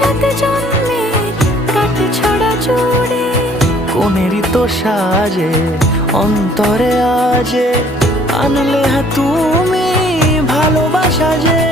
সাত জন্মের কাট ছড়া জুড়ে। কোনেরই তো সাজে অন্তরে আজে আনলে তুমি ভালোবাসা যে।